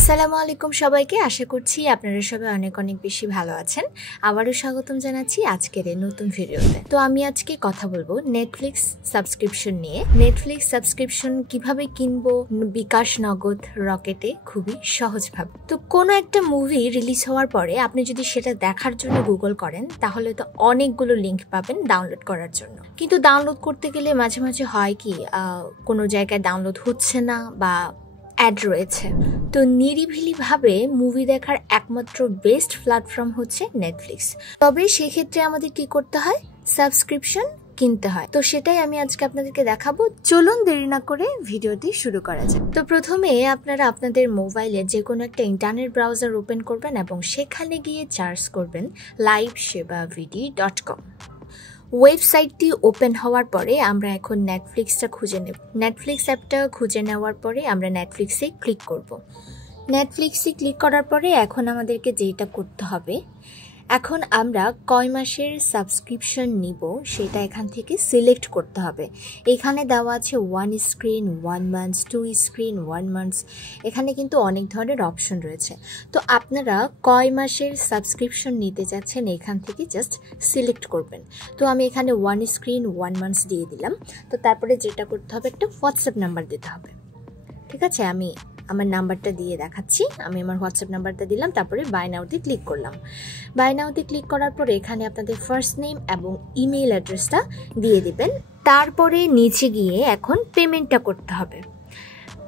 আসসালামু আলাইকুম সবাইকে। আশা করছি আপনারা সবাই অনেক অনেক বেশি ভালো আছেন। আবারও স্বাগতম জানাচ্ছি আজকের এই নতুন ভিডিওতে। তো আমি আজকে কথা বলবো নেটফ্লিক্স সাবস্ক্রিপশন নিয়ে। নেটফ্লিক্স সাবস্ক্রিপশন কিভাবে কিনবো বিকাশ, নগদ, রকেটে খুবই সহজভাবে। তো কোনো একটা মুভি রিলিজ হওয়ার পরে আপনি যদি সেটা দেখার জন্য গুগল করেন তাহলে তো অনেকগুলো লিঙ্ক পাবেন ডাউনলোড করার জন্য। কিন্তু ডাউনলোড করতে গেলে মাঝে মাঝে হয় কি কোনো জায়গায় ডাউনলোড হচ্ছে না বা অ্যাড রয়েছে। তো নিরিবিলিভাবে মুভি দেখার একমাত্র বেস্ট প্ল্যাটফর্ম হচ্ছে নেটফ্লিক্স। তবে সেক্ষেত্রে আমাদের কি করতে হয়? সাবস্ক্রিপশন কিনতে হয়। তো সেটাই আমি আজকে আপনাদেরকে দেখাবো। চলুন দেরি না করে ভিডিওটি শুরু করা যাক। তো প্রথমে আপনারা আপনাদের মোবাইলে যে কোনো একটা ইন্টারনেট ব্রাউজার ওপেন করবেন এবং সেখানে গিয়ে সার্চ করবেন livesevavd.com। ওয়েবসাইটটি ওপেন হওয়ার পরে আমরা এখন নেটফ্লিক্সটা খুঁজে নেব। নেটফ্লিক্স অ্যাপটা খুঁজে নেওয়ার পরে আমরা নেটফ্লিক্সে ক্লিক করব। নেটফ্লিক্সে ক্লিক করার পরে এখন আমাদেরকে যেটা করতে হবে, এখন আমরা কয় মাসের সাবস্ক্রিপশন নিব সেটা এখান থেকে সিলেক্ট করতে হবে। এখানে দেওয়া আছে 1 স্ক্রিন, 1 মান্থস, 2 স্ক্রিন, 1 মান্থস। এখানে কিন্তু অনেক ধরনের অপশন রয়েছে। তো আপনারা কয় মাসের সাবস্ক্রিপশন নিতে যাচ্ছেন এখান থেকে জাস্ট সিলেক্ট করবেন। তো আমি এখানে 1 স্ক্রিন 1 মান্থস দিয়ে দিলাম। তো তারপরে যেটা করতে হবে, একটা হোয়াটসঅ্যাপ নাম্বার দিতে হবে। ঠিক আছে, আমি আমার নাম্বারটা দিয়ে দেখাচ্ছি। আমি আমার হোয়াটসঅ্যাপ নাম্বারটা দিলাম, তারপরে বাই নাওতে ক্লিক করলাম। বাই নাওতে ক্লিক করার পরে এখানে আপনাদের ফার্স্ট নেম এবং ইমেল অ্যাড্রেসটা দিয়ে দিবেন। তারপরে নিচে গিয়ে এখন পেমেন্টটা করতে হবে।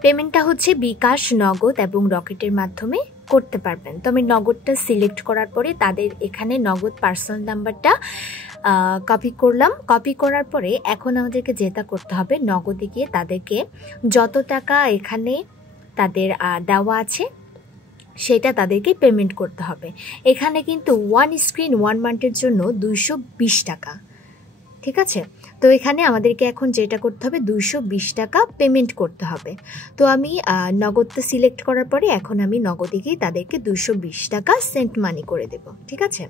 পেমেন্টটা হচ্ছে বিকাশ, নগদ এবং রকেটের মাধ্যমে করতে পারবেন। তো আমি নগদটা সিলেক্ট করার পরে তাদের এখানে নগদ পার্সোনাল নাম্বারটা কপি করলাম। কপি করার পরে এখন আমাদেরকে যেটা করতে হবে, নগদে গিয়ে তাদেরকে যত টাকা এখানে তাদের দেওয়া আছে সেটা তাদেরকে পেমেন্ট করতে হবে। এখানে কিন্তু 1 স্ক্রিন 1 মান্থের জন্য 220 টাকা। ঠিক আছে, তো এখানে আমাদেরকে এখন যেটা করতে হবে 220 টাকা পেমেন্ট করতে হবে। তো আমি নগদটা সিলেক্ট করার পরে এখন আমি নগদে গিয়ে তাদেরকে 220 টাকা সেন্ট মানি করে দেব। ঠিক আছে,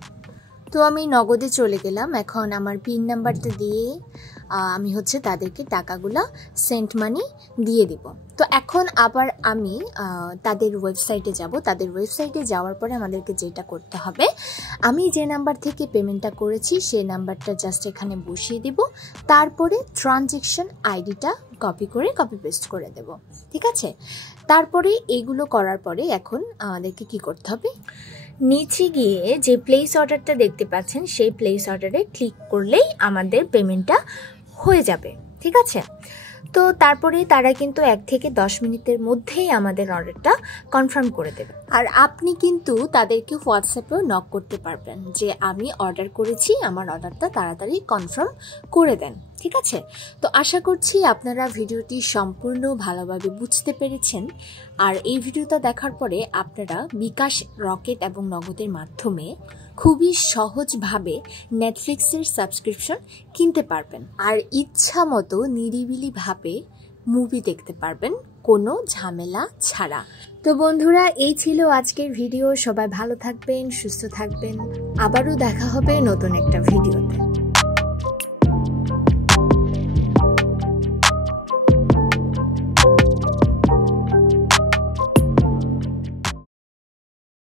তো আমি নগদে চলে গেলাম। এখন আমার পিন নাম্বারটা দিয়ে আমি হচ্ছে তাদেরকে টাকাগুলা সেন্ট মানি দিয়ে দিব। তো এখন আবার আমি তাদের ওয়েবসাইটে যাব। তাদের ওয়েবসাইটে যাওয়ার পরে আমাদেরকে যেটা করতে হবে, আমি যে নাম্বার থেকে পেমেন্টটা করেছি সেই নাম্বারটা জাস্ট এখানে বসিয়ে দিব। তারপরে ট্রানজ্যাকশন আইডিটা কপি পেস্ট করে দেব। ঠিক আছে, তারপরে এগুলো করার পরে এখন আমাদেরকে কি করতে হবে, নিচে গিয়ে যে প্লেস অর্ডারটা দেখতে পাচ্ছেন সেই প্লেস অর্ডারে ক্লিক করলেই আমাদের পেমেন্টটা হয়ে যাবে। ঠিক আছে, তো তারপরে তারা কিন্তু 1 থেকে 10 মিনিটের মধ্যেই আমাদের অর্ডারটা কনফার্ম করে দেবে। আর আপনি কিন্তু তাদেরকে হোয়াটসঅ্যাপেও নক করতে পারবেন যে আমি অর্ডার করেছি, আমার অর্ডারটা তাড়াতাড়ি কনফার্ম করে দেন। ঠিক আছে, তো আশা করছি আপনারা ভিডিওটি সম্পূর্ণ ভালোভাবে বুঝতে পেরেছেন। আর এই ভিডিওটা দেখার পরে আপনারা বিকাশ, রকেট এবং নগদের মাধ্যমে খুবই সহজভাবে নেটফ্লিক্সের সাবস্ক্রিপশন কিনতে পারবেন আর ইচ্ছা মতো নিরিবিলিভাবে মুভি দেখতে পারবেন কোনো ঝামেলা ছাড়া। তো বন্ধুরা, এই ছিল আজকের ভিডিও। সবাই ভালো থাকবেন, সুস্থ থাকবেন। আবারও দেখা হবে নতুন একটা ভিডিওতে।